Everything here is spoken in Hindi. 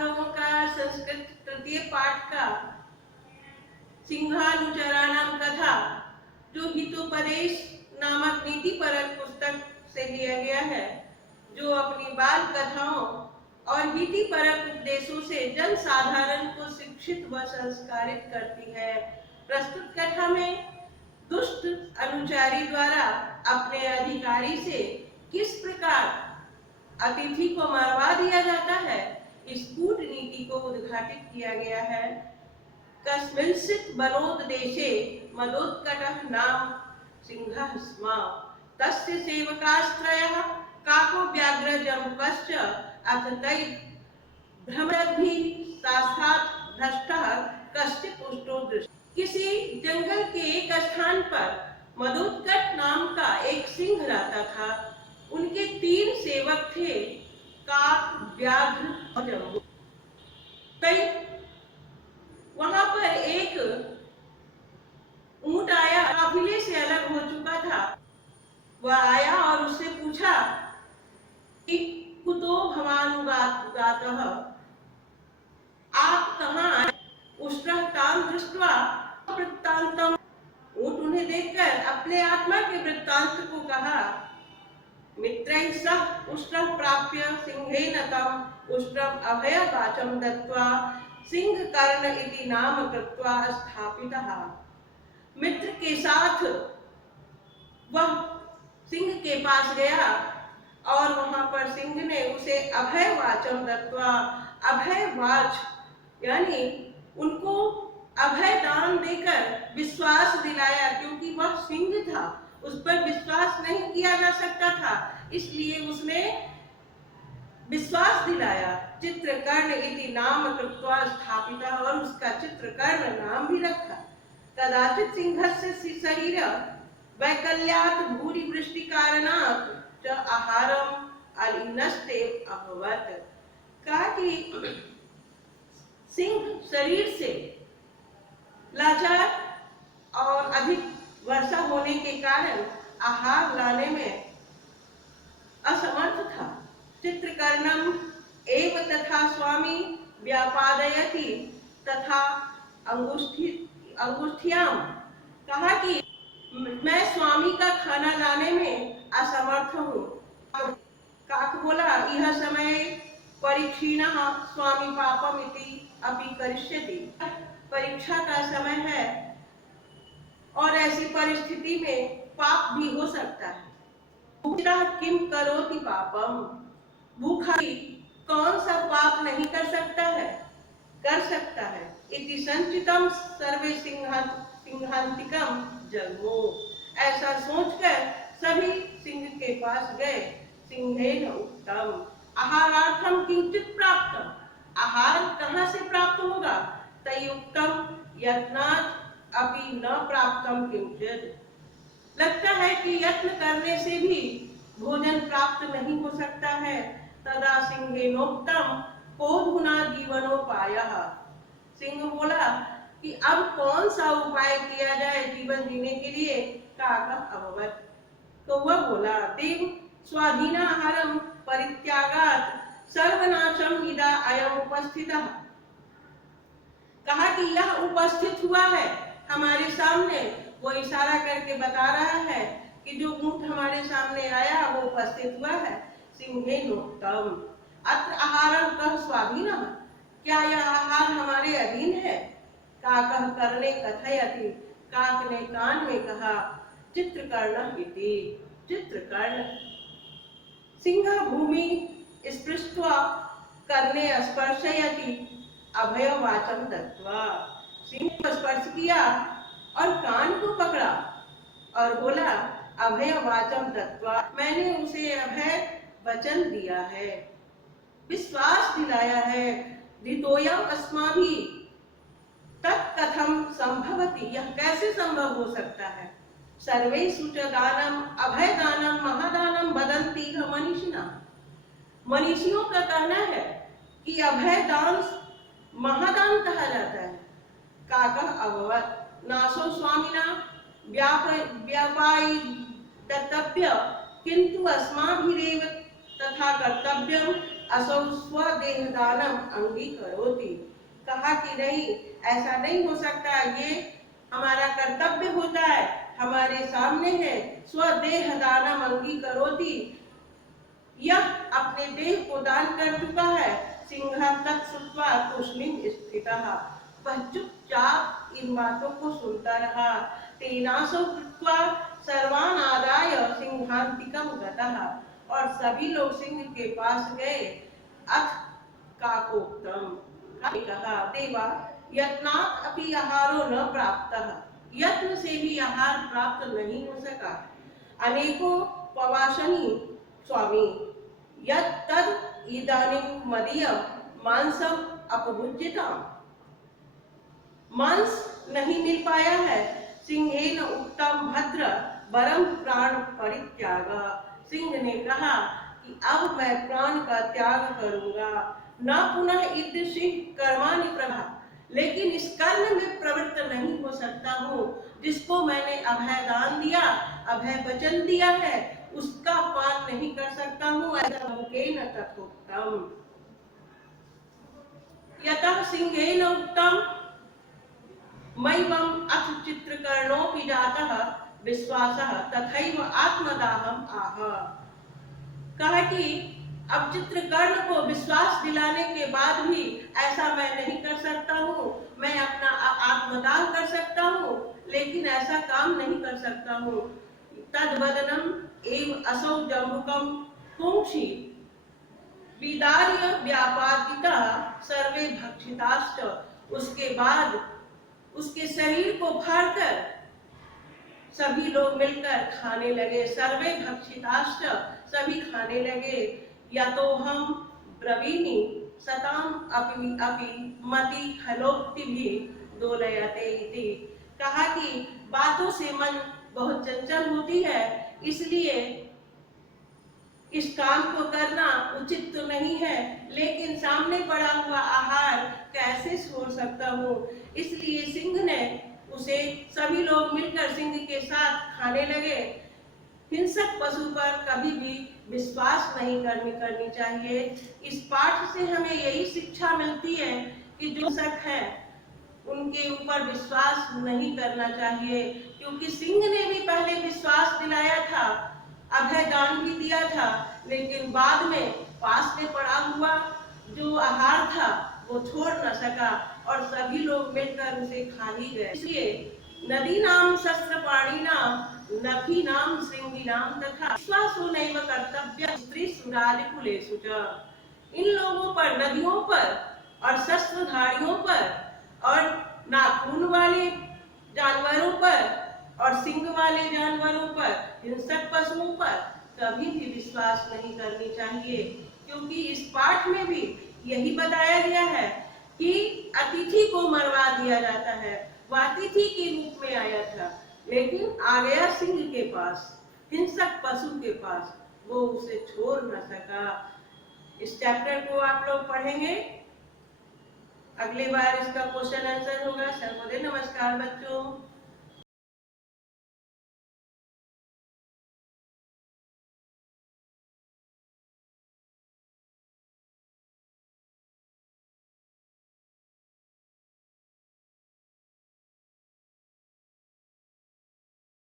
लोगों का संस्कृत तृतीय पाठ का सिंहानुचराणाम कथा जो हितोपदेश नामक नीतिपरक पुस्तक से लिया गया है, जो अपनी बाल कथाओं और नीतिपरक उपदेशों से जन साधारण को शिक्षित व संस्कारित करती है। प्रस्तुत कथा में दुष्ट अनुचारी द्वारा अपने अधिकारी से किस प्रकार अतिथि को मरवा दिया जाता है, इस कूटनीति को उद्घाटित किया गया है। कस्मिंश्चित् वनोद्देशे मदोत्कटः नाम सिंहः स्म, तस्य सेवकास्त्रयः काको व्याघ्रजम्पश्च अथ तैः भ्रमद्भिः साक्षात् भ्रष्टः कश्चित् उष्टो दृष्टः। किसी जंगल के एक स्थान पर मदोत्कट नाम का एक सिंह रहता था। उनके 3 सेवक थे, काक, व्याघ्र और जम्बू। वहां पर एक ऊंट आया, काफिले से अलग हो चुका था। वह आया और उससे पूछा कि कुतो भवानुगातः, आप कहाँ आए? उष्ट्रः तां दृष्ट्वा वृत्तान्तम्, ऊंट उन्हें देखकर अपने आत्मा के वृत्तांत को कहा। मित्रैः सह उष्ट्रं प्राप्य सिंहेन तम् उष्ट्रम् अभयवाचं दत्त्वा सिंहकर्ण इति नाम कृत्वा स्थापितः। मित्र के साथ वह सिंह के पास गया और वहां पर सिंह ने उसे अभयवाचं दत्त्वा, अभयवाच यानी उनको अभय दान देकर विश्वास दिलाया, क्योंकि वह सिंह था, उस पर विश्वास नहीं किया जा सकता था, इसलिए उसने विश्वास दिलाया। चित्रकर्ण इति नाम कृत्वा स्थापितः, और उसका चित्रकर्ण नाम भी रखा। कदाचित् सिंहस्य शरीर वैकल्यात् भूरि वृष्टि कारणात् च आहारम् अलीनस्ते अभवत्। कहा कि सिंह शरीर से लाचार और अधिक वर्षा होने के कारण आहार लाने में असमर्थ था। चित्रकर्णम एव तथा स्वामी व्यापादयति तथा अंगुष्ठ्याम, कहा कि मैं स्वामी का खाना लाने में असमर्थ हूँ। काक बोला, यह समय परीक्षीणः स्वामी पापम इति अपि करिष्यति, परीक्षा का समय है और ऐसी परिस्थिति में पाप भी हो सकता है। भूखा किम करोति पापम, भूखा कौन सा पाप नहीं कर सकता है, कर सकता है। इति संचितम सर्वे सिंहांतिकम जन्मो, ऐसा सोचकर सभी सिंह के पास गए। सिंहेन उक्तम आहारार्थम किंचित प्राप्तम, आहार कहाँ से प्राप्त होगा? तयुक्तम यत्नात् अपि न प्राप्तम किंचित, लगता है कि यत्न करने से भी भोजन प्राप्त नहीं हो सकता है। तदा सिंहेनोक्तम कोऽधुना जीवनोपायः, सिंह बोला कि अब कौन सा उपाय किया जाए जीवन जीने के लिए? काकः अभवत्, तो वह बोला, देव स्वाधीनाहारं परित्यागात् सर्वनाशम इदा अयम उपस्थितः, कहा कि यह उपस्थित हुआ है हमारे सामने। वो इशारा करके बता रहा है कि जो ऊंट हमारे सामने आया वो उपस्थित हुआ है। सिंहेनोक्तम अत्र आहारं कः स्वाधीनः, क्या यह आहार हमारे अधीन है? काकः कर्णे कथयति, काक ने कान में कहा, चित्रकर्ण इति, चित्रकर्ण। सिंह भूमि स्पृष्ट्वा कर्णे स्पर्शयति अभयवाचं दत्त्वा, सिंह को स्पर्श किया और कान को पकड़ा और बोला, अभयवाचं दत्त्वा, मैंने उसे अभय वचन दिया है, विश्वास दिलाया है। धितोयम अस्माभिः तत्कथम संभवति, यह कैसे संभव हो सकता है? सर्वेषु च दानम अभय दानम महादानम वदन्ति मनीषिणः, मनीषियों का कहना है कि अभय दान महादान कहा जाता है। काकः अभवत् नासो स्वामिना व्यापायि दत्तव्य, किंतु अस्माभिरेव तथा कर्तव्यम असौ स्वदेहदानम अंगीकरोति। कहा कि नहीं, ऐसा नहीं हो सकता, ये हमारा कर्तव्य होता है, हमारे सामने है। स्वदेहदानम अंगीकरोति, यह अपने देह को दान कर चुका है। सिंह तत्सुत्वा तूष्णीम स्थितः, वह चुपचाप इन बातों को सुनता रहा। तेनासो कृत्वा सर्वान आदाय सिंहांतिकम गतः, और सभी लोग सिंह के पास गए। अथ काकोक्तम, कहा देवा यत्नात् अपि आहारो न प्राप्तः, यत्न से भी आहार प्राप्त नहीं हो सका। अनेको पवाशनी स्वामी यत्तद् इदानीं मदीयं मांसम अपभुज्यताम्, मांस नहीं मिल पाया है। सिंहेन उक्तम भद्र वरम प्राण परित्याग, सिंह ने कहा कि अब मैं प्राण का त्याग करूंगा। न पुनः ईदृशी कर्माणि प्रभा, लेकिन इस कर्म में प्रवृत्त नहीं हो सकता हूँ जिसको मैंने अभय दान दिया, अभय वचन दिया है, उसका पान नहीं कर सकता हूँ। ऐसा मुकेन तथोक्तम, यतः सिंहेन उक्तम मय्यम अथ चित्रकर्णोऽपि जातः विश्वासः तथैव आत्मदाहम आह। कहा कि अब चित्रकर्ण को विश्वास दिलाने के बाद भी ऐसा मैं नहीं कर सकता हूँ। मैं अपना आत्मदान कर सकता हूँ, लेकिन ऐसा काम नहीं कर सकता हूँ। तद्वदनम एव असौ जम्बुकम पुंक्षि विदार्य व्यापादिता सर्वे भक्षिताश्च, उसके बाद उसके शरीर को फाड़कर सभी लोग मिलकर खाने लगे। सर्वे भक्षिताश्च, सभी खाने लगे। या तो हम ब्रवीमि सताम अपि अपि मति खलोक्ति भी दोलयते इति, कहा कि बातों से मन बहुत चंचल होती है, इसलिए इस काम को करना उचित तो नहीं है, लेकिन सामने पड़ा हुआ आहार कैसे छोड़ सकता हूँ। इसलिए सिंह ने उसे, सभी लोग मिलकर सिंह के साथ खाने लगे। हिंसक पशु पर कभी भी विश्वास नहीं करनी चाहिए। इस पाठ से हमें यही शिक्षा मिलती है कि जो हिंसक है उनके ऊपर विश्वास नहीं करना चाहिए, क्योंकि सिंह ने भी पहले विश्वास दिलाया था, अभय दान भी दिया था, लेकिन बाद में पास में पड़ा हुआ जो आहार था वो छोड़ न सका और सभी लोग मिलकर उसे खा ही गए। इसलिए नदी नाम शस्त्र पाणी नाम नखी नाम श्रृंगी नाम तथा विश्वासो नैव कर्तव्य स्त्री सुराज कुलेषु च। इन लोगों पर, नदियों पर और शस्त्रधारियों पर और नाखून वाले जानवरों पर और सिंग वाले जानवरों पर, हिंसक पशुओं पर कभी भी विश्वास नहीं करनी चाहिए, क्योंकि इस पाठ में भी यही बताया गया है कि अतिथि को मरवा दिया जाता है। वह अतिथि के रूप में आया था, लेकिन आ गया सिंह के पास, हिंसक पशु के पास, वो उसे छोड़ न सका। इस चैप्टर को आप लोग पढ़ेंगे, अगली बार इसका क्वेश्चन आंसर होगा। सर्वोदय नमस्कार बच्चों।